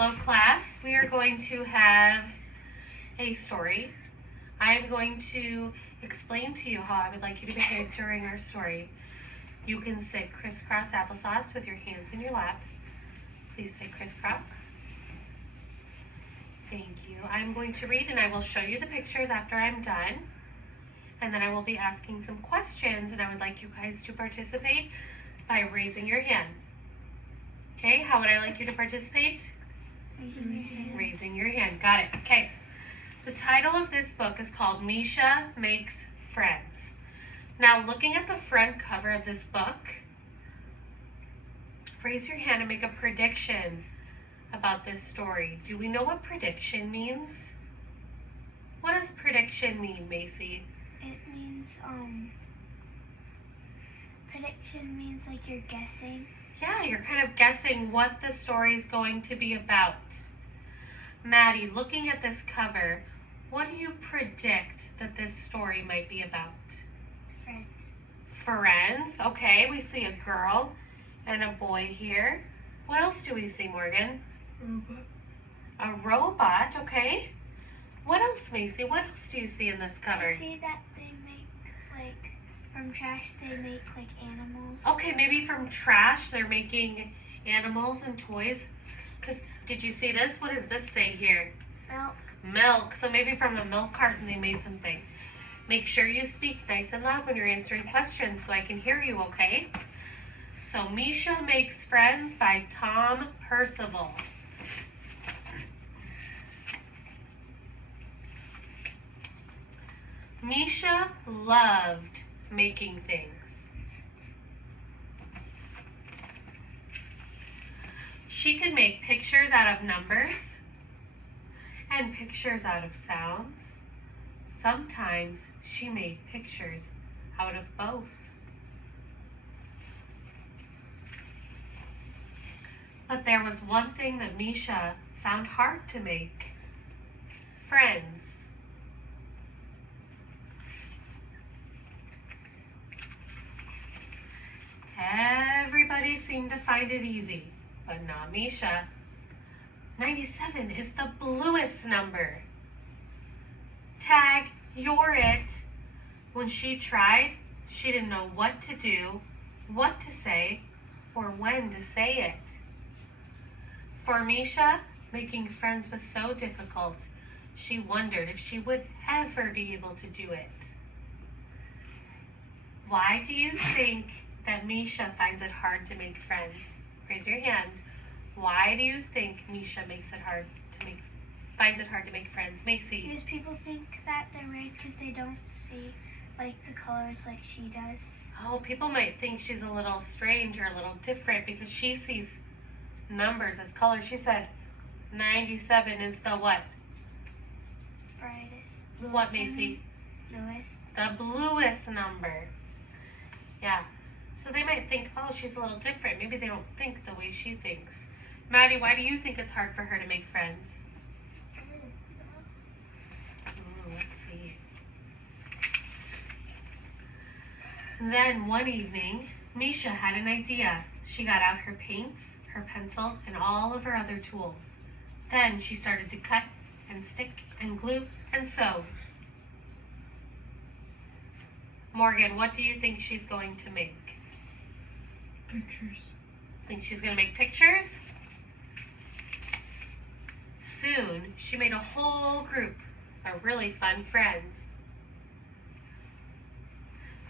Hello class, we are going to have a story. I am going to explain to you how I would like you to behave during our story. You can sit crisscross applesauce with your hands in your lap. Please sit crisscross. Thank you. I'm going to read and I will show you the pictures after I'm done. And then I will be asking some questions and I would like you guys to participate by raising your hand. Okay, how would I like you to participate? Raising your hand. Raising your hand. Got it. Okay. The title of this book is called Misha Makes Friends. Now, looking at the front cover of this book, raise your hand and make a prediction about this story. Do we know what prediction means? What does prediction mean, Macy? It means, prediction means like you're guessing. Yeah, you're kind of guessing what the story is going to be about. Maddie, looking at this cover, what do you predict that this story might be about? Friends. Friends. Okay, we see a girl and a boy here. What else do we see, Morgan? Robot. A robot, okay. What else, Macy? What else do you see in this cover? I see that they make, like, from trash they make, like, animals. Okay, maybe from trash they're making animals and toys. Did you see this? What does this say here? Milk. Milk. So maybe from a milk carton they made something. Make sure you speak nice and loud when you're answering questions so I can hear you, okay? So Misha Makes Friends by Tom Percival. Misha loved making things. She could make pictures out of numbers and pictures out of sounds. Sometimes she made pictures out of both. But there was one thing that Misha found hard to make: friends. Everybody seemed to find it easy, but not Misha. 97 is the bluest number. Tag, you're it. When she tried, she didn't know what to do, what to say, or when to say it. For Misha, making friends was so difficult, she wondered if she would ever be able to do it. Why do you think that Misha finds it hard to make friends? Raise your hand. Why do you think Misha finds it hard to make friends? Macy? Because people think that they're weird because they don't see, like, the colors like she does. Oh, people might think she's a little strange or a little different because she sees numbers as colors. She said 97 is the what? Brightest. What, Macy? Bluest. The bluest number. Yeah. So they might think, oh, she's a little different. Maybe they don't think the way she thinks. Maddie, why do you think it's hard for her to make friends? Let's see. Then one evening, Misha had an idea. She got out her paints, her pencils, and all of her other tools. Then she started to cut and stick and glue and sew. Morgan, what do you think she's going to make? Pictures. Think she's going to make pictures? Soon, she made a whole group of really fun friends.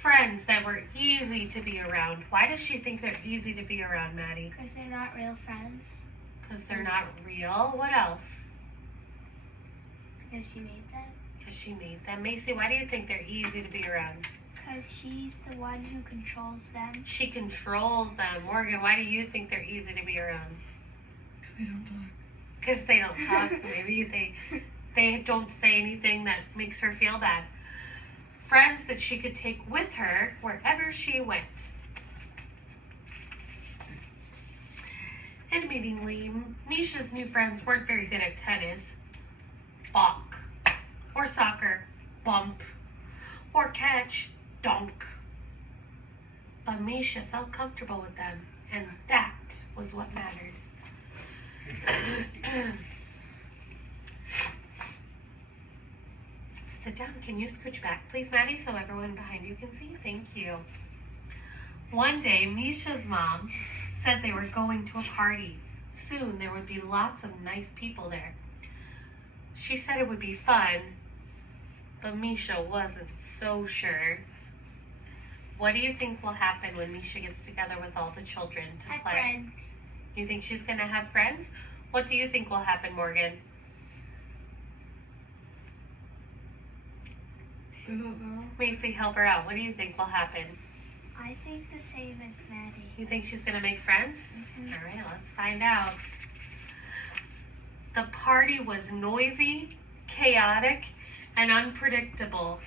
Friends that were easy to be around. Why does she think they're easy to be around, Maddie? Because they're not real friends. Because they're not real? What else? Because she made them. Because she made them. Macy, why do you think they're easy to be around? Because she's the one who controls them. She controls them. Morgan, why do you think they're easy to be around? Because they don't talk. Because they don't talk. Maybe they don't say anything that makes her feel bad. Friends that she could take with her wherever she went. Admittingly, Misha's new friends weren't very good at tennis, bonk, or soccer, bump, or catch, donk. But Misha felt comfortable with them, and that was what mattered. down. Can you scooch back, please, Maddie, so everyone behind you can see? Thank you. One day, Misha's mom said they were going to a party. Soon there would be lots of nice people there. She said it would be fun, but Misha wasn't so sure. What do you think will happen when Misha gets together with all the children to Have play? friends. You think she's going to have friends? What do you think will happen, Morgan? I don't know. Macy, help her out. What do you think will happen? I think the same as Maddie. You think she's going to make friends? Mhm. All right, let's find out. The party was noisy, chaotic, and unpredictable.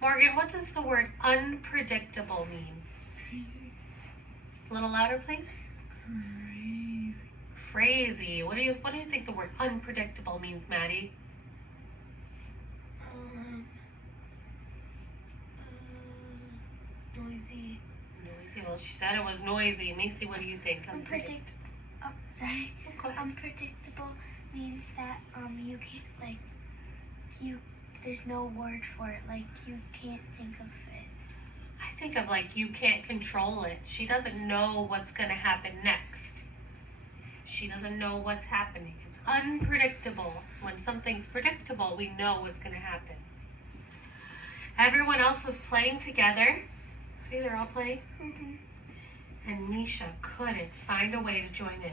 Morgan, what does the word unpredictable mean? A little louder, please. Crazy. Crazy. What do you think the word unpredictable means, Maddie? Noisy. Noisy. Well, she said it was noisy. Macy, what do you think? Oh, sorry. Okay. Unpredictable means that you can't there's no word for it. Like you can't think of it. I think of like you can't control it. She doesn't know what's going to happen next. She doesn't know what's happening. It's unpredictable. When something's predictable, we know what's going to happen. Everyone else was playing together. See, they're all playing. Mhm. And Misha couldn't find a way to join in.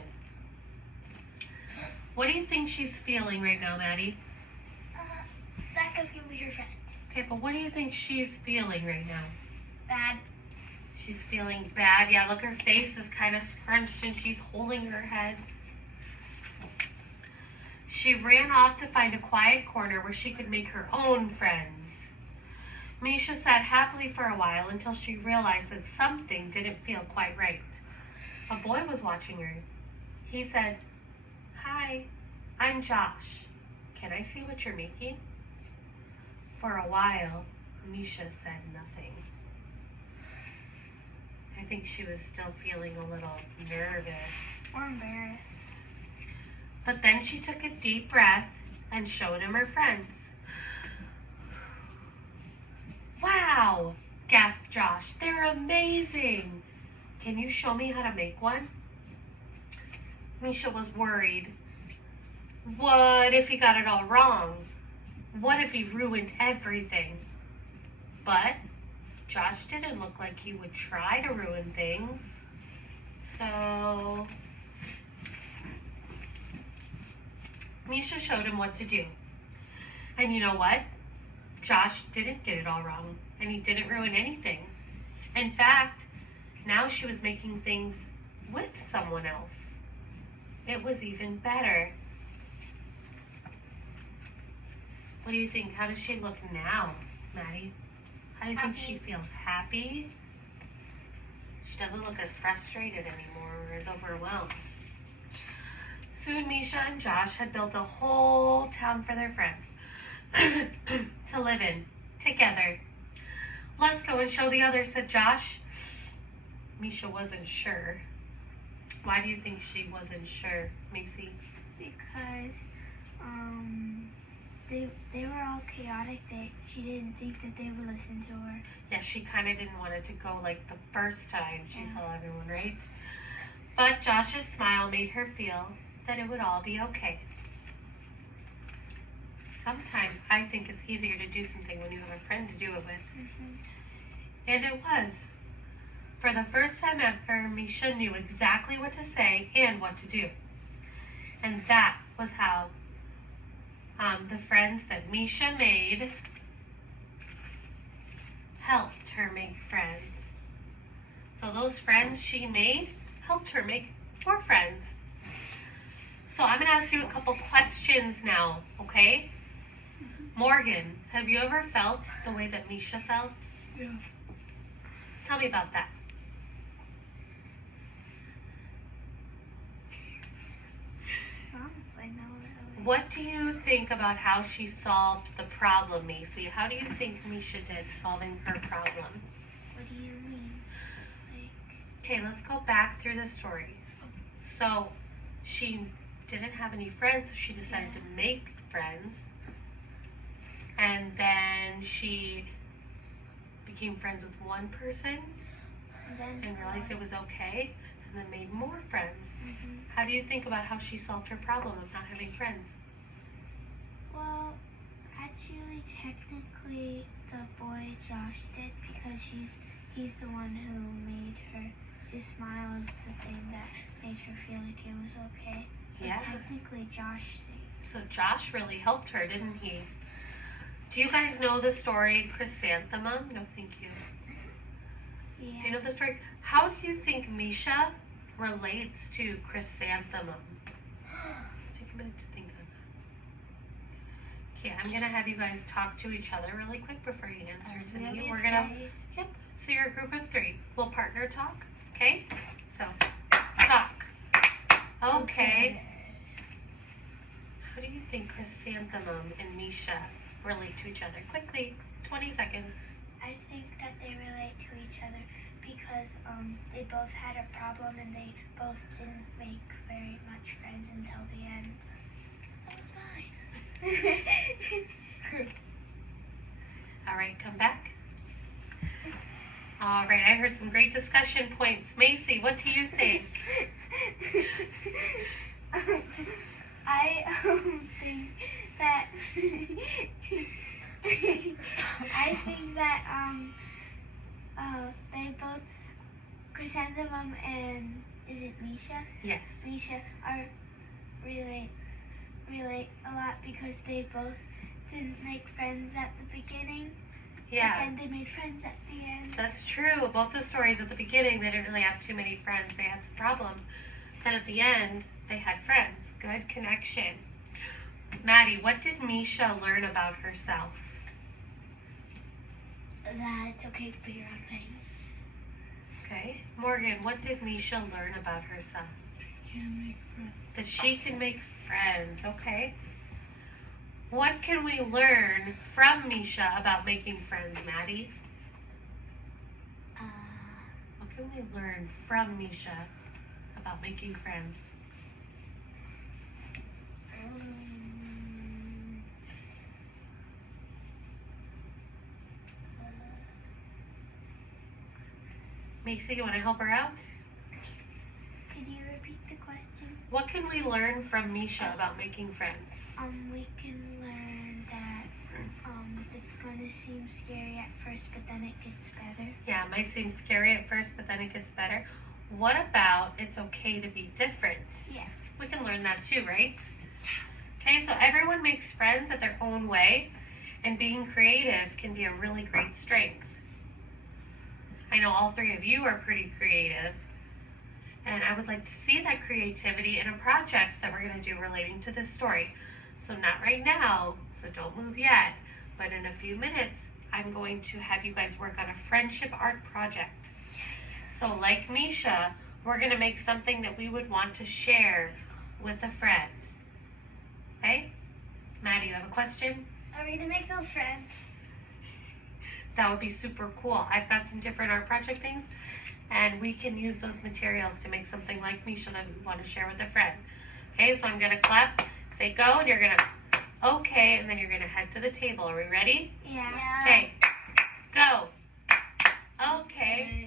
What do you think she's feeling right now, Maddie? That girl's gonna be her friend. Okay, but what do you think she's feeling right now? Bad. She's feeling bad. Yeah, look, her face is kind of scrunched and she's holding her head. She ran off to find a quiet corner where she could make her own friends. Misha sat happily for a while until she realized that something didn't feel quite right. A boy was watching her. He said, "Hi, I'm Josh. Can I see what you're making?" For a while, Misha said nothing. I think she was still feeling a little nervous. Or embarrassed. But then she took a deep breath and showed him her friends. "Wow!" gasped Josh. "They're amazing! Can you show me how to make one?" Misha was worried. What if he got it all wrong? What if he ruined everything? But Josh didn't look like he would try to ruin things. So Misha showed him what to do. And you know what? Josh didn't get it all wrong, and he didn't ruin anything. In fact, now she was making things with someone else. It was even better. What do you think? How does she look now, Maddie? How do you think she feels? Happy? She doesn't look as frustrated anymore or as overwhelmed. Soon Misha and Josh had built a whole town for their friends to live in together. "Let's go and show the others," said Josh. Misha wasn't sure. Why do you think she wasn't sure, Macy? Because they were all chaotic. She didn't think that they would listen to her. Yeah, she kind of didn't want it to go like the first time she Yeah. saw everyone, right? But Josh's smile made her feel that it would all be okay. Sometimes I think it's easier to do something when you have a friend to do it with. Mhm. And it was. For the first time ever, Misha knew exactly what to say and what to do. And that was how the friends that Misha made helped her make friends. So those friends she made helped her make more friends. So I'm going to ask you a couple questions now, okay? Morgan, have you ever felt the way that Misha felt? Yeah. Tell me about that. Honestly, no, really. What do you think about how she solved the problem, Macy? How do you think Misha did solving her problem? What do you mean? Like, Okay, let's go back through the story. So she didn't have any friends, so she decided to make friends. And then she became friends with one person and realized it was okay, and then made more friends. How do you think about how she solved her problem of not having friends? Well, actually, technically, the boy Josh did because he's the one who made her. His smile is the thing that made her feel like it was okay. So Yeah. technically, Josh saved. So Josh really helped her, didn't he? Do you guys know the story Chrysanthemum? No, thank you. Yeah. Do you know the story? How do you think Misha relates to Chrysanthemum? Let's take a minute to think on that. Okay, I'm going to have you guys talk to each other really quick before you answer to me. We're going to, yep, so you're a group of 3. We'll partner talk, okay? So, talk. Okay. How do you think Chrysanthemum and Misha relate to each other? Quickly, 20 seconds. I think that they relate to each other because they both had a problem and they both didn't make very much friends until the end. That was mine. All right, come back. All right, I heard some great discussion points. Macy, what do you think? I think that I think that they both Chrysanthemum and is it Misha? Yes. Misha are relate a lot because they both didn't make friends at the beginning. Yeah. And they made friends at the end. That's true. Both the stories at the beginning, they didn't really have too many friends. They had some problems. Then at the end, they had friends. Good connection. Maddie, what did Misha learn about herself? That it's okay to be around things. Okay. Morgan, what did Misha learn about herself? Can't make friends. That she can make friends. Okay. What can we learn from Misha about making friends, Maddie? What can we learn from Misha about making friends? Macy, you want to help her out? Could you repeat the question? What can we learn from Misha about making friends? We can learn that it's gonna seem scary at first, but then it gets better. Yeah, it might seem scary at first, but then it gets better. What about it's okay to be different? Yeah. We can learn that too, right? Okay, so everyone makes friends at their own way, and being creative can be a really great strength. I know all 3 of you are pretty creative, and I would like to see that creativity in a project that we're going to do relating to this story. So not right now, so don't move yet, but in a few minutes, I'm going to have you guys work on a friendship art project. So like Misha, we're going to make something that we would want to share with a friend. Okay? Maddie, you have a question? Are we gonna make those friends? That would be super cool. I've got some different art project things, and we can use those materials to make something like Misha that we want to share with a friend. Okay, so I'm going to clap, say go, and you're going to, okay, and then you're going to head to the table. Are we ready? Yeah. Okay, go. Okay.